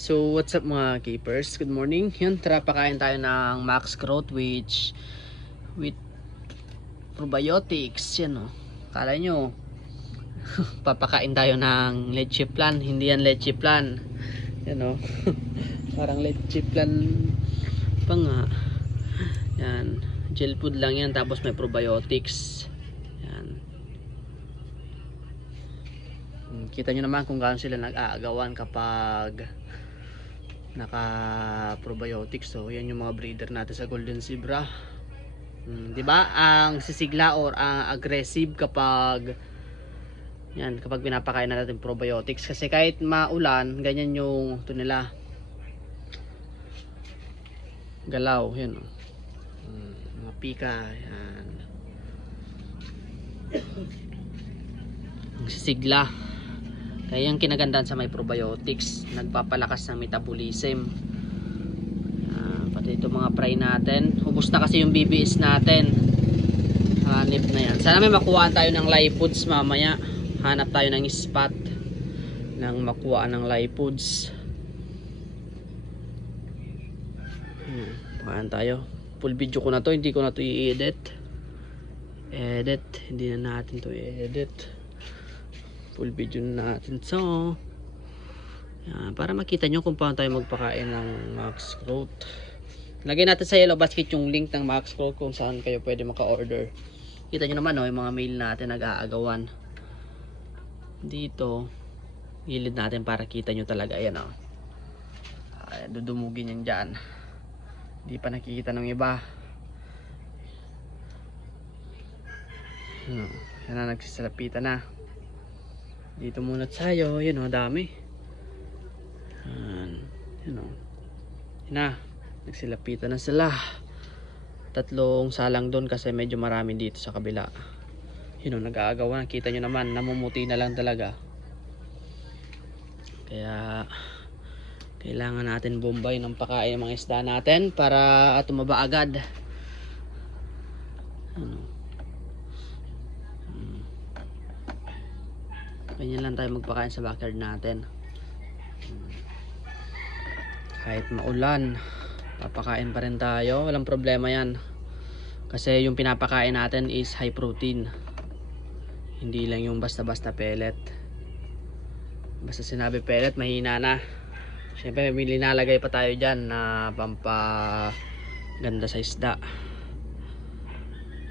So, what's up mga keepers? Good morning. Yun, tara pakain tayo ng Max Growth which with probiotics. Yan o. Kala nyo, papakain tayo ng leche plan. Hindi yan leche plan. Yan o. Parang leche plan pa nga. Yan. Gel food lang yan. Tapos may probiotics. Yan. Hmm, Kita nyo naman kung gaano sila nag-aagawan kapag naka probiotics so yan yung mga breeder natin sa golden zebra. Mm, 'di ba? Ang sisigla or ang aggressive kapag yan kapag pinapakain na natin probiotics. Kasi kahit maulan ganyan yung ito nila galaw yan oh. Mm, mga pika yan. Ang sisigla kaya yung kinagandaan sa may probiotics, nagpapalakas ng metabolism. Ah, pati ito mga fry natin. Hubos na kasi yung BBS natin. Hanip na yan. Sana may makuha tayo ng live foods mamaya. Hanap tayo ng spot ng makuha ng live foods. Hmm, pakaan tayo. Full video ko na to, hindi ko na to i-edit. Edit, hindi na natin to i-edit full video na natin so para makita nyo kung paano tayo magpakain ng Max Growth lagay natin sa yellow basket yung link ng Max Growth kung saan kayo pwede maka-order. Kita nyo naman no, yung mga mail natin nag-aagawan. Dito gilid natin para kita nyo talaga. Yan o Ay, dudumugin yan dyan. Hindi pa nakikita ng iba. No, yan na nagsisalapitan na dito muna tayo yun o dami. Yan yun o. Yun na nagsilapitan na sila. Tatlong salang doon kasi medyo marami dito sa kabila. Yun o nag-aagawa. Kita nyo naman namumuti na lang talaga. Kaya kailangan natin bombay ng pakain ng mga isda natin para tumaba agad. Ano ganyan lang tayo magpakain sa backyard natin. Kahit maulan papakain pa rin tayo. Walang problema yan. Kasi yung pinapakain natin is high protein. Hindi lang yung basta basta pellet. Basta sinabi pellet mahina na. Syempre may linalagay pa tayo dyan na pampa ganda sa isda.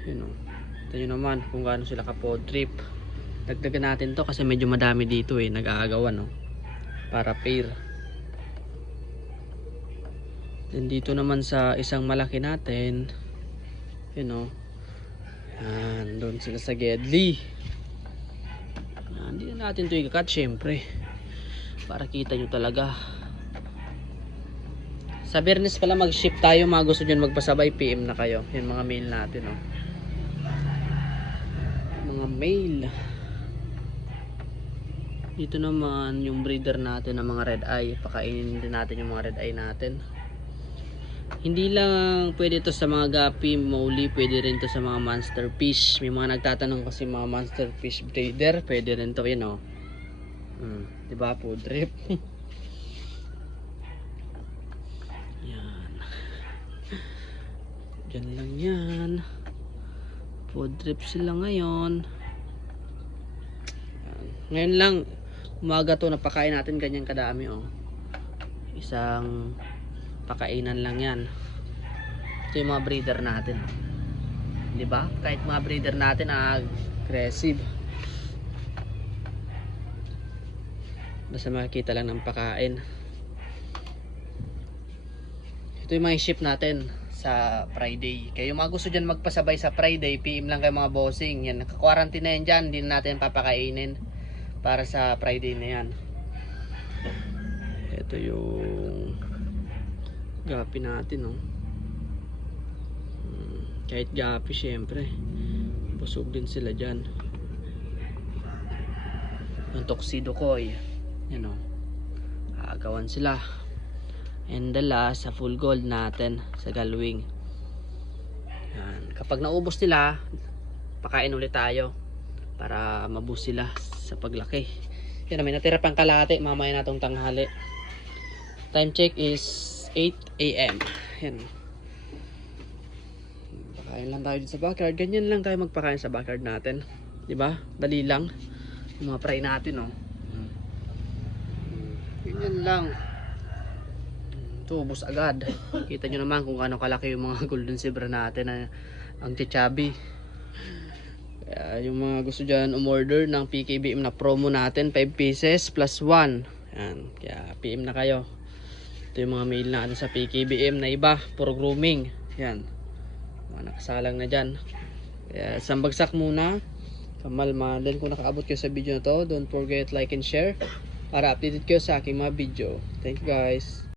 Yun o ito naman kung gaano sila ka pod trip dagdagan natin to kasi medyo madami dito eh nag-aagawan no? Para pair. Then dito naman sa isang malaki natin you know yan doon sila sa Gedli. Hindi na natin to ikakat syempre. Para kita nyo talaga. Sa Bernes pala mag-ship tayo. Mga gusto dyan magpasabay PM na kayo. Yung mga mail natin no? Mga mail dito naman yung breeder natin ng mga red eye. Pakainin din natin yung mga red eye natin. Hindi lang pwede to sa mga gapi moli pwede rin to sa mga monster fish. May mga nagtatanong kasi mga monster fish breeder pwede rin to yun o hmm, diba po drip yan. Dyan lang yan. Food drip sila ngayon. Ngayon lang umaga to napakain natin ganyan kadami oh. Isang pakainan lang yan. Ito yung mga breeder natin. Di ba? Kahit mga breeder natin aggressive. Basta makikita lang ng pakain. Ito yung mga ship natin sa Friday. Kayo mga gusto dyan magpasabay sa Friday PM lang kayo mga bossing. Yan naka-quarantine na yan dyan. Hindi na natin papakainin para sa Friday na yan ito yung gapi natin oh. Hmm, kahit gapi syempre busog din sila dyan yung tuxedo koi yan oh. aagawan sila and the last sa full gold natin sa galwing yan. kapag naubos nila pakain ulit tayo para mabus sila sa paglaki yan may natira pang kalate mamaya natong tanghali Time check is 8 a.m. Yan. Pakain lang tayo sa backyard. Ganyan lang tayo magpakain sa backyard natin. 'Di ba? Dali lang. Yung mga fry natin, oh. Ganyan lang. Tubos agad. Kita nyo naman kung gaano kalaki yung mga golden zebra natin na ang chichabi. Kaya yung mga gusto dyan umorder ng PKBM na promo natin, 5 pieces plus 1. Yan. Kaya PM na kayo. Ito yung mga mail natin sa PKBM na iba, puro grooming. Yan. Mga nakasalang na dyan. Kaya isang bagsak muna. Kamalmalan kung nakaabot kayo sa video na to. Don't forget like and share para updated kayo sa aking mga video. Thank you guys.